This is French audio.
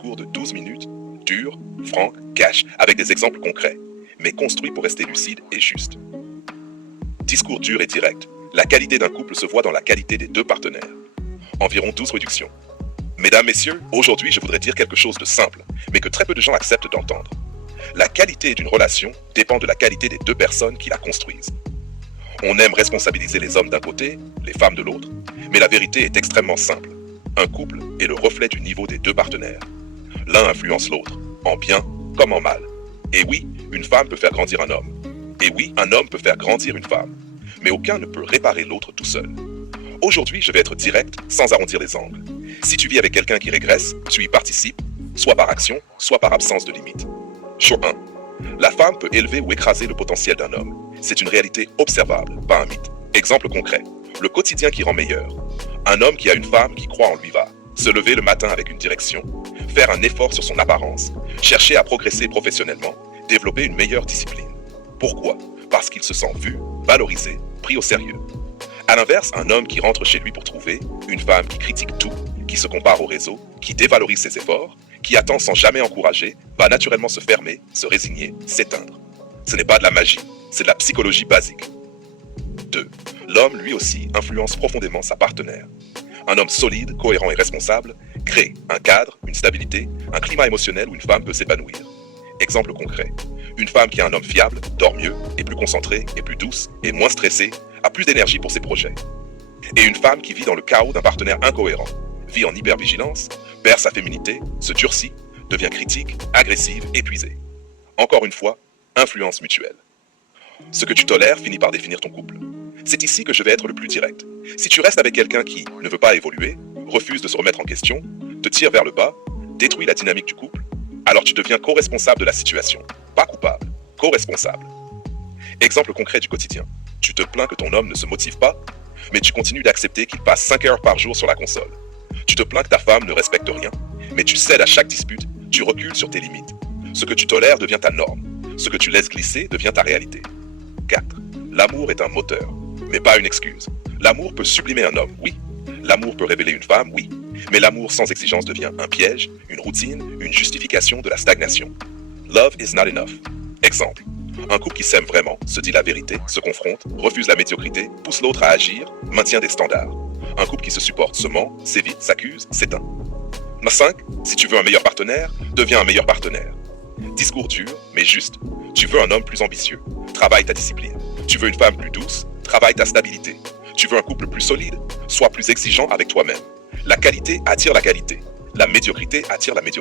Cours de 12 minutes, dur, franc, cash, avec des exemples concrets, mais construits pour rester lucide et juste. Discours dur et direct. La qualité d'un couple se voit dans la qualité des deux partenaires. Environ 12 réductions. Mesdames, messieurs, aujourd'hui je voudrais dire quelque chose de simple, mais que très peu de gens acceptent d'entendre. La qualité d'une relation dépend de la qualité des deux personnes qui la construisent. On aime responsabiliser les hommes d'un côté, les femmes de l'autre, mais la vérité est extrêmement simple. Un couple est le reflet du niveau des deux partenaires. L'un influence l'autre, en bien comme en mal. Et oui, une femme peut faire grandir un homme. Et oui, un homme peut faire grandir une femme. Mais aucun ne peut réparer l'autre tout seul. Aujourd'hui, je vais être direct, sans arrondir les angles. Si tu vis avec quelqu'un qui régresse, tu y participes, soit par action, soit par absence de limite. Show 1. La femme peut élever ou écraser le potentiel d'un homme. C'est une réalité observable, pas un mythe. Exemple concret. Le quotidien qui rend meilleur. Un homme qui a une femme qui croit en lui va. Se lever le matin avec une direction. Faire un effort sur son apparence. Chercher à progresser professionnellement. Développer une meilleure discipline. Pourquoi? Parce qu'il se sent vu, valorisé, pris au sérieux. À l'inverse, un homme qui rentre chez lui pour trouver une femme qui critique tout, qui se compare au réseau, qui dévalorise ses efforts, qui attend sans jamais encourager, va naturellement se fermer, se résigner, s'éteindre. Ce n'est pas de la magie, c'est de la psychologie basique. 2. L'homme, lui aussi, influence profondément sa partenaire. Un homme solide, cohérent et responsable crée un cadre, une stabilité, un climat émotionnel où une femme peut s'épanouir. Exemple concret. Une femme qui a un homme fiable dort mieux, est plus concentrée, est plus douce, est moins stressée, a plus d'énergie pour ses projets. Et une femme qui vit dans le chaos d'un partenaire incohérent, vit en hypervigilance, perd sa féminité, se durcit, devient critique, agressive, épuisée. Encore une fois, influence mutuelle. Ce que tu tolères finit par définir ton couple. C'est ici que je vais être le plus direct. Si tu restes avec quelqu'un qui ne veut pas évoluer, refuse de se remettre en question, te tire vers le bas, détruit la dynamique du couple, alors tu deviens co-responsable de la situation. Pas coupable, co-responsable. Exemple concret du quotidien. Tu te plains que ton homme ne se motive pas, mais tu continues d'accepter qu'il passe 5 heures par jour sur la console. Tu te plains que ta femme ne respecte rien, mais tu cèdes à chaque dispute, tu recules sur tes limites. Ce que tu tolères devient ta norme. Ce que tu laisses glisser devient ta réalité. 4. L'amour est un moteur, mais pas une excuse. L'amour peut sublimer un homme, oui. L'amour peut révéler une femme, oui. Mais l'amour sans exigence devient un piège, une routine, une justification de la stagnation. Love is not enough. Exemple. Un couple qui s'aime vraiment, se dit la vérité, se confronte, refuse la médiocrité, pousse l'autre à agir, maintient des standards. Un couple qui se supporte se ment, s'évite, s'accuse, s'éteint. 5. Si tu veux un meilleur partenaire, deviens un meilleur partenaire. Discours dur, mais juste. Tu veux un homme plus ambitieux, travaille ta discipline. Tu veux une femme plus douce, travaille ta stabilité. Tu veux un couple plus solide, sois plus exigeant avec toi-même. La qualité attire la qualité. La médiocrité attire la médiocrité.